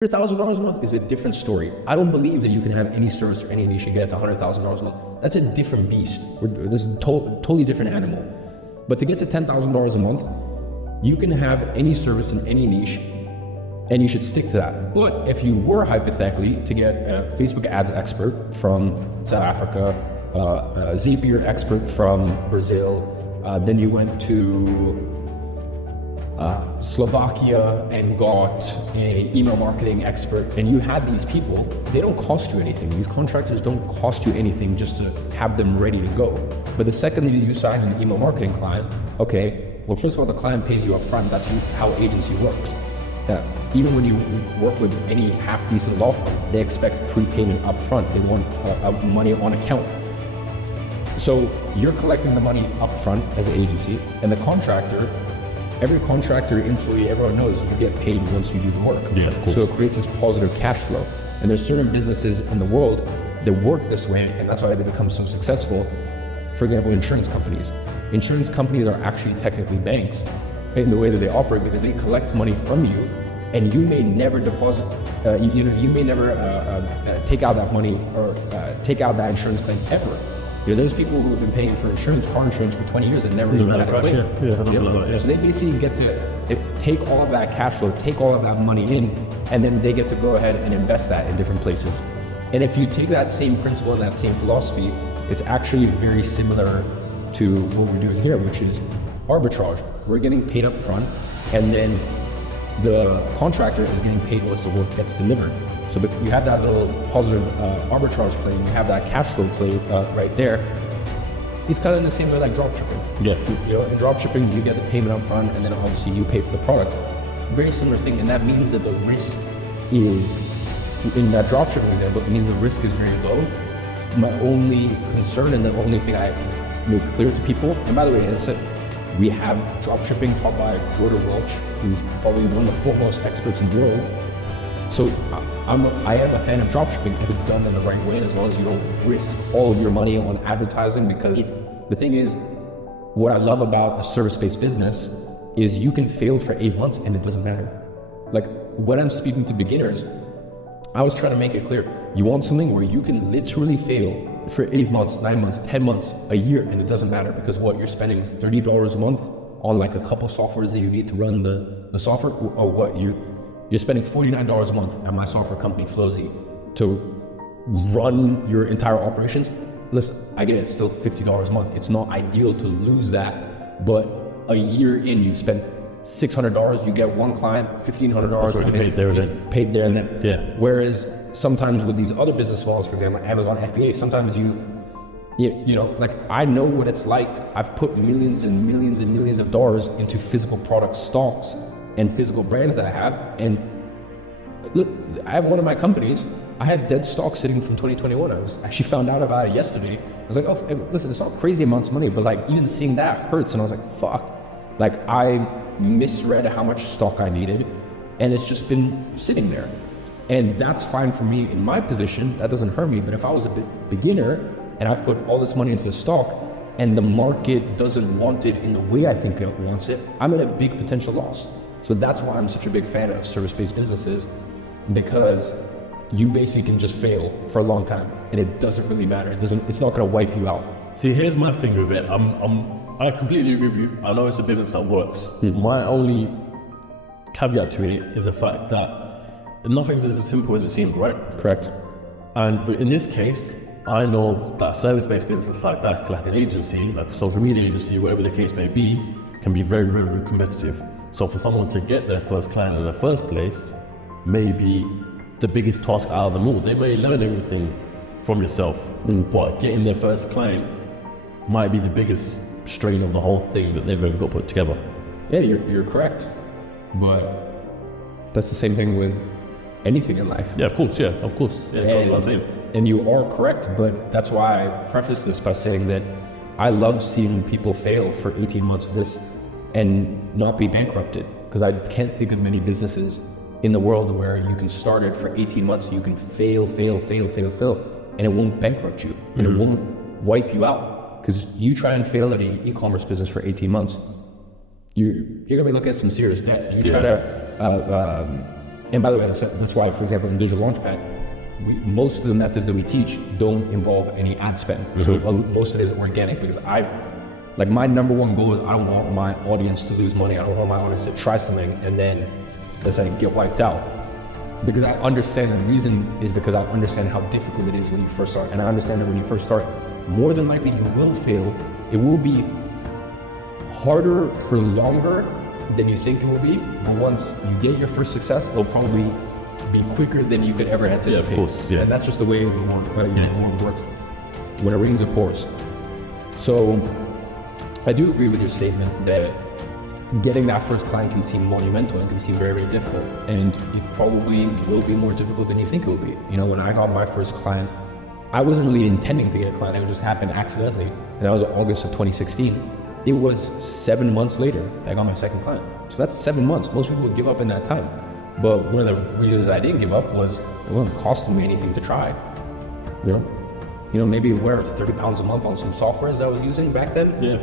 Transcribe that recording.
$100,000 a month is a different story. I don't believe that you can have any service or any niche and get it to $100,000 a month. That's a different beast. This is a totally different animal. But to get to $10,000 a month, you can have any service in any niche, and you should stick to that. But if you were hypothetically to get a Facebook ads expert from South Africa, a Zapier expert from Brazil, then you went to Slovakia and got an email marketing expert, and you had these people, they don't cost you anything. These contractors don't cost you anything just to have them ready to go. But the second that you sign an email marketing client, okay, well, first of all, the client pays you up front. That's how agency works. Even when you work with any half-decent law firm, they expect prepayment up front. They want money on account. So you're collecting the money up front as the agency, and the contractor, every contractor, employee, everyone knows you get paid once you do the work. Yeah, of course. So it creates this positive cash flow. And there's certain businesses in the world that work this way, and that's why they become so successful. For example, insurance companies. Insurance companies are actually technically banks in the way that they operate, because they collect money from you, and you may never deposit, you may never take out that money or take out that insurance claim ever. There's people who have been paying for insurance, car insurance for 20 years and never even had a claim. So they basically get to take all of that cash flow, take all of that money in, and then they get to go ahead and invest that in different places. And if you take that same principle and that same philosophy, it's actually very similar to what we're doing here, which is arbitrage. We're getting paid up front, and then the contractor is getting paid once the work gets delivered. So but you have that little positive arbitrage play, and you have that cash flow play right there. It's kind of in the same way like dropshipping. Yeah. In dropshipping, you get the payment up front, and then obviously you pay for the product. Very similar thing, and that means that the risk is, in that dropshipping example, it means the risk is very low. My only concern, and the only thing I make clear to people, and by the way, as I said, we have dropshipping taught by Jordan Welch, who's probably one of the foremost experts in the world. So I am a fan of dropshipping if it's done in the right way, and as long as you don't risk all of your money on advertising. Because the thing is, what I love about a service-based business is you can fail for 8 months and it doesn't matter. Like when I'm speaking to beginners, I was trying to make it clear, you want something where you can literally fail for 8 months, 9 months, 10 months, a year, and it doesn't matter, because what you're spending is $30 a month on like a couple softwares that you need to run the software, or what you're spending $49 a month at my software company, Flowzy, to run your entire operations. Listen, I get it, it's still $50 a month. It's not ideal to lose that, but a year in, you spend $600, you get one client, $1,500, paid there and then. Yeah. Whereas sometimes with these other business models, for example, Amazon FBA, sometimes you know, like I know what it's like. I've put millions and millions and millions of dollars into physical product stocks and physical brands that I have. And look, I have one of my companies, I have dead stock sitting from 2021. I was actually found out about it yesterday. I was like, oh, listen, it's not crazy amounts of money, but like even seeing that hurts. And I was like, fuck, like I misread how much stock I needed, and it's just been sitting there. And that's fine for me in my position, that doesn't hurt me. But if I was a beginner and I've put all this money into stock and the market doesn't want it in the way I think it wants it, I'm at a big potential loss. So that's why I'm such a big fan of service-based businesses, because you basically can just fail for a long time and it doesn't really matter. It's not gonna wipe you out. See, here's my thing with it. I completely agree with you. I know it's a business that works. My only caveat to it is the fact that nothing's as simple as it seems, right? Correct. And in this case, I know that service-based business like that, like an agency, like a social media agency, whatever the case may be, can be very, very, very competitive. So for someone to get their first client in the first place may be the biggest task out of them all. They may learn everything from yourself, but getting their first client might be the biggest strain of the whole thing that they've ever got put together. Yeah, you're correct. But that's the same thing with anything in life. Yeah, of course. Yeah, of course. Yeah, that's what I'm saying. And you are correct, but that's why I preface this by saying that I love seeing people fail for 18 months of this and not be bankrupted, because I can't think of many businesses in the world where you can start it for 18 months, you can fail, and it won't bankrupt you, and it won't wipe you out. Because you try and fail at an e-commerce business for 18 months, you're gonna be looking at some serious debt. You try to And by the way, that's why, for example, in Digital Launchpad, most of the methods that we teach don't involve any ad spend. So most of it is organic, because my number one goal is I don't want my audience to lose money. I don't want my audience to try something and then let's say get wiped out. Because I understand, the reason is because I understand how difficult it is when you first start. And I understand that when you first start, more than likely you will fail. It will be harder for longer than you think it will be. But once you get your first success, it'll probably be quicker than you could ever anticipate. Yeah, of course, yeah. And that's just the way the world works. When it rains, it pours. So I do agree with your statement that getting that first client can seem monumental and can seem very, very difficult. And it probably will be more difficult than you think it will be. When I got my first client, I wasn't really intending to get a client. It just happened accidentally. And that was August of 2016. It was 7 months later that I got my second client. So that's 7 months. Most people would give up in that time. But one of the reasons I didn't give up was it wasn't costing me anything to try. Maybe wear 30 pounds a month on some softwares that I was using back then. Yeah.